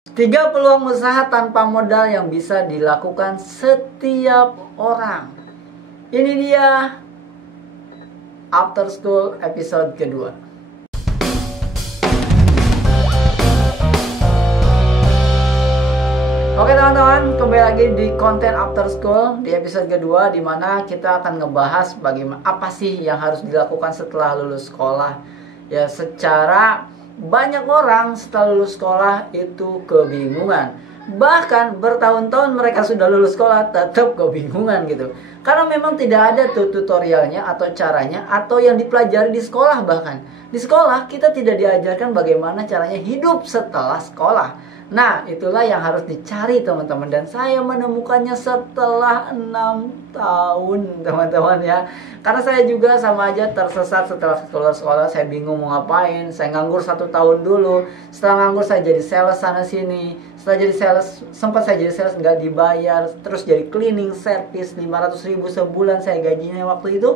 3 peluang usaha tanpa modal yang bisa dilakukan setiap orang. Ini dia After School episode kedua. Oke teman-teman, kembali lagi di konten After School di episode kedua, di mana kita akan ngebahas bagaimana apa sih yang harus dilakukan setelah lulus sekolah. Ya, secara banyak orang setelah lulus sekolah itu kebingungan. Bahkan bertahun-tahun mereka sudah lulus sekolah tetap kebingungan gitu. Karena memang tidak ada tuh tutorialnya atau caranya atau yang dipelajari di sekolah. Bahkan di sekolah kita tidak diajarkan bagaimana caranya hidup setelah sekolah. Nah, itulah yang harus dicari teman-teman. Dan saya menemukannya setelah 6 tahun teman-teman ya. Karena saya juga sama aja tersesat setelah keluar sekolah. Saya bingung mau ngapain. Saya nganggur 1 tahun dulu. Setelah nganggur saya jadi sales sana sini. Setelah jadi sales, sempat saya jadi sales nggak dibayar. Terus jadi cleaning service 500.000 sebulan saya gajinya waktu itu.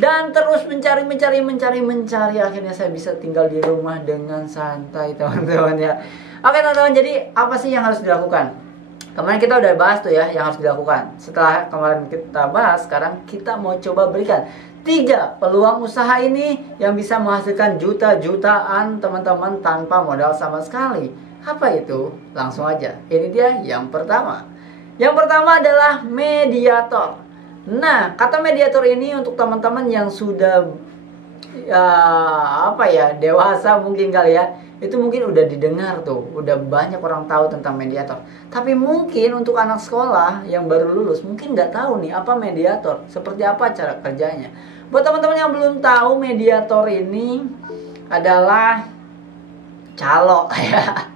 Dan terus mencari. Akhirnya saya bisa tinggal di rumah dengan santai teman-teman ya. Oke teman-teman, jadi apa sih yang harus dilakukan? Kemarin kita udah bahas tuh ya yang harus dilakukan. Setelah kemarin kita bahas, sekarang kita mau coba berikan 3 peluang usaha ini yang bisa menghasilkan juta-jutaan teman-teman tanpa modal sama sekali. Apa itu? Langsung aja. Ini dia yang pertama. Yang pertama adalah mediator. Nah, kata mediator ini untuk teman-teman yang sudah dewasa mungkin kali ya, itu mungkin udah didengar tuh, udah banyak orang tahu tentang mediator. Tapi mungkin untuk anak sekolah yang baru lulus mungkin nggak tahu nih apa mediator, seperti apa cara kerjanya. Buat teman-teman yang belum tahu, mediator ini adalah calo ya.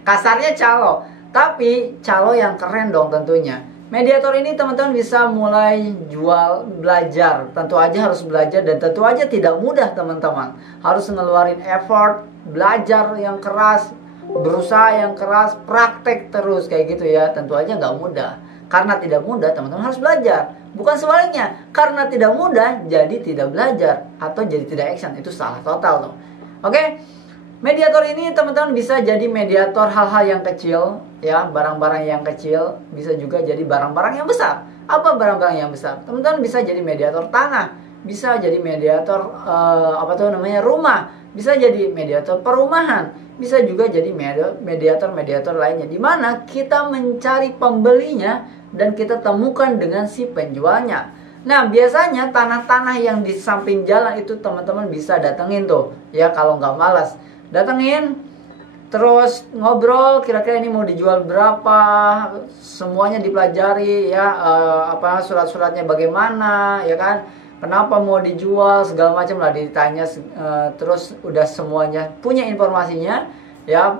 Kasarnya calo, tapi calo yang keren dong tentunya. Mediator ini teman-teman bisa mulai jual belajar. Tentu aja harus belajar dan tentu aja tidak mudah teman-teman. Harus ngeluarin effort, belajar yang keras, berusaha yang keras, praktek terus kayak gitu ya. Tentu aja nggak mudah. Karena tidak mudah teman-teman harus belajar. Bukan sebaliknya, karena tidak mudah jadi tidak belajar atau jadi tidak action. Itu salah total tuh. Oke? Mediator ini teman-teman bisa jadi mediator hal-hal yang kecil ya, barang-barang yang kecil, bisa juga jadi barang-barang yang besar. Apa barang-barang yang besar? Teman-teman bisa jadi mediator tanah, bisa jadi mediator rumah, bisa jadi mediator perumahan, bisa juga jadi mediator lainnya, di mana kita mencari pembelinya dan kita temukan dengan si penjualnya. Nah, biasanya tanah-tanah yang di samping jalan itu teman-teman bisa datengin tuh ya, kalau nggak malas. Datengin, terus ngobrol, kira-kira ini mau dijual berapa, semuanya dipelajari ya, surat-suratnya bagaimana ya kan, kenapa mau dijual, segala macam lah ditanya, terus udah semuanya punya informasinya ya,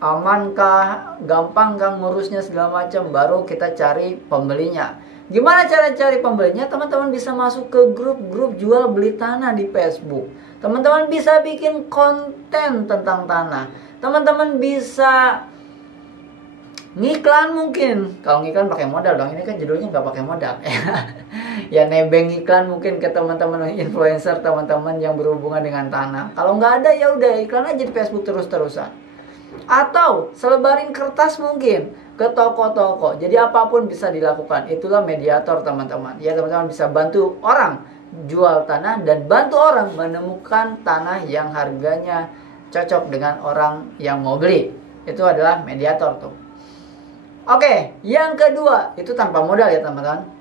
amankah, gampang kah ngurusnya segala macam, baru kita cari pembelinya. Gimana cara cari pembelinya? Teman-teman bisa masuk ke grup-grup jual beli tanah di Facebook. Teman-teman bisa bikin konten tentang tanah. Teman-teman bisa ngiklan mungkin. Kalau ngiklan pakai modal dong. Ini kan judulnya nggak pakai modal. Ya nebeng iklan mungkin ke teman-teman influencer, teman-teman yang berhubungan dengan tanah. Kalau nggak ada ya udah iklan aja di Facebook terus-terusan. Atau selebarin kertas mungkin ke toko-toko. Jadi apapun bisa dilakukan. Itulah mediator teman-teman. Ya teman-teman bisa bantu orang jual tanah dan bantu orang menemukan tanah yang harganya cocok dengan orang yang mau beli. Itu adalah mediator tuh. Oke, yang kedua itu tanpa modal ya teman-teman.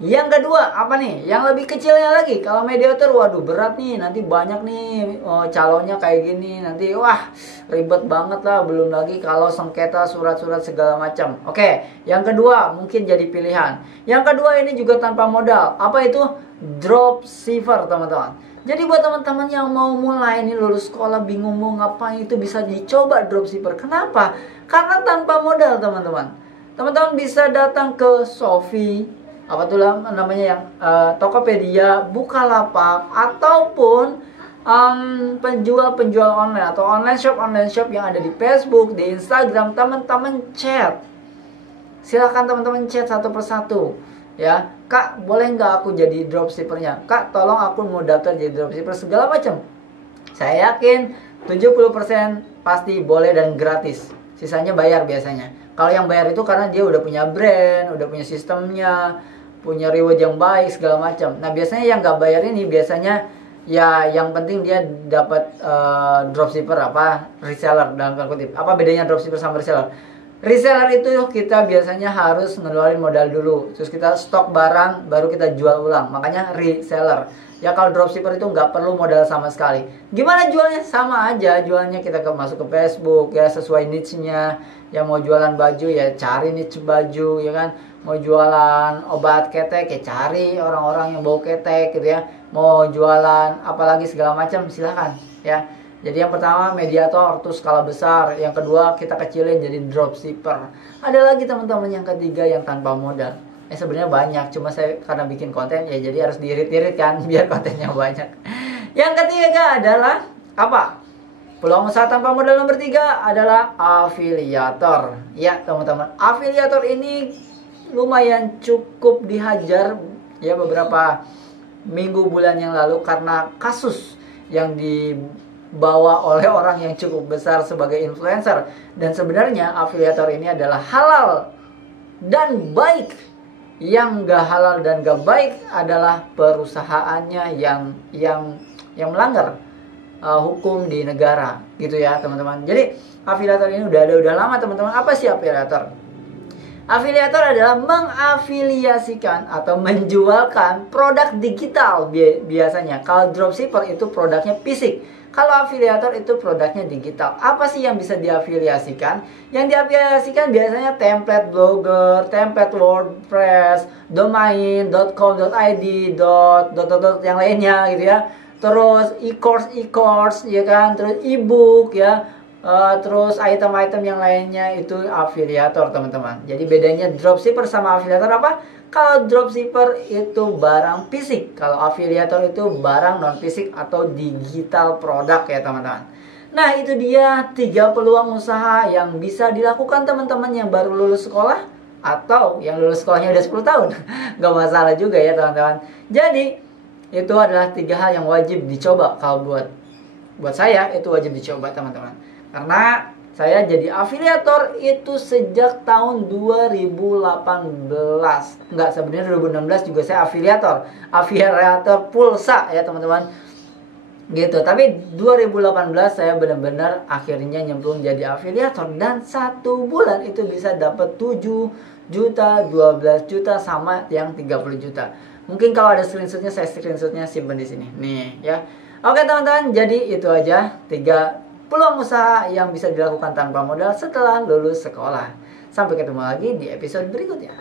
Yang kedua apa nih? Yang lebih kecilnya lagi. Kalau mediator, waduh berat nih. Nanti banyak nih calonnya kayak gini. Nanti wah ribet banget lah. Belum lagi kalau sengketa surat-surat segala macam. Oke, yang kedua mungkin jadi pilihan. Yang kedua ini juga tanpa modal. Apa itu? Dropshipper teman-teman. Jadi buat teman-teman yang mau mulai ini lulus sekolah bingung mau ngapain, itu bisa dicoba dropshipper. Kenapa? Karena tanpa modal teman-teman. Teman-teman bisa datang ke Shopee, Tokopedia, Bukalapak, ataupun penjual-penjual online atau online shop yang ada di Facebook, di Instagram. Teman-teman chat, silakan teman-teman chat satu persatu ya. Kak, boleh nggak aku jadi dropshippernya? Kak, tolong aku mau daftar jadi dropshipper segala macam. Saya yakin 70% pasti boleh dan gratis. sisanya bayar biasanya. Kalau yang bayar itu karena dia udah punya brand, udah punya sistemnya, punya reward yang baik segala macam. Nah biasanya yang nggak bayar ini biasanya ya yang penting dia dapat dropshipper apa reseller dalam tanda kutip. Apa bedanya dropshipper sama reseller? Reseller itu kita biasanya harus ngeluarin modal dulu, terus kita stok barang baru kita jual ulang, makanya reseller. Ya kalau dropshipper itu nggak perlu modal sama sekali. Gimana jualnya? Sama aja jualnya, kita masuk ke Facebook ya sesuai niche-nya. Ya mau jualan baju ya cari niche baju ya kan. Mau jualan obat ketek ya cari orang-orang yang bau ketek gitu ya. Mau jualan apalagi segala macam silahkan ya. Jadi yang pertama mediator terus skala besar, yang kedua kita kecilin jadi dropshipper. Ada lagi teman-teman yang ketiga yang tanpa modal. Sebenarnya banyak, cuma saya karena bikin konten ya jadi harus diirit-irit kan biar kontennya banyak. Yang ketiga adalah apa? Peluang usaha tanpa modal nomor 3 adalah afiliator. Ya teman-teman, afiliator ini lumayan cukup dihajar ya beberapa minggu bulan yang lalu karena kasus yang dibawa oleh orang yang cukup besar sebagai influencer. Dan sebenarnya afiliator ini adalah halal dan baik. Yang gak halal dan gak baik adalah perusahaannya yang melanggar hukum di negara gitu ya teman-teman. Jadi afiliator ini udah lama teman-teman. Apa sih afiliator? Afiliator adalah mengafiliasikan atau menjualkan produk digital biasanya. Kalau dropshipper itu produknya fisik. Kalau afiliator itu produknya digital. Apa sih yang bisa diafiliasikan? Yang diafiliasikan biasanya template blogger, template WordPress, domain, .com.id, yang lainnya gitu ya. Terus e-course ya kan, terus e-book ya. Terus item-item yang lainnya itu afiliator teman-teman. Jadi bedanya dropshipper sama afiliator apa? Kalau dropshipper itu barang fisik, kalau afiliator itu barang non fisik atau digital produk ya teman-teman. Nah itu dia 3 peluang usaha yang bisa dilakukan teman-teman yang baru lulus sekolah atau yang lulus sekolahnya udah 10 tahun. Gak masalah juga ya teman-teman. Jadi itu adalah 3 hal yang wajib dicoba. Kalau buat saya itu wajib dicoba teman-teman. Karena saya jadi afiliator itu sejak tahun 2018. Enggak, sebenarnya 2016 juga saya afiliator. Afiliator pulsa ya teman-teman. Gitu. Tapi 2018 saya benar-benar akhirnya nyemplung jadi afiliator. Dan 1 bulan itu bisa dapat 7 juta, 12 juta sama yang 30 juta. Mungkin kalau ada screenshotnya, saya screenshotnya simpan di sini. Nih ya. Oke teman-teman, jadi itu aja 3 peluang usaha yang bisa dilakukan tanpa modal setelah lulus sekolah. Sampai ketemu lagi di episode berikutnya.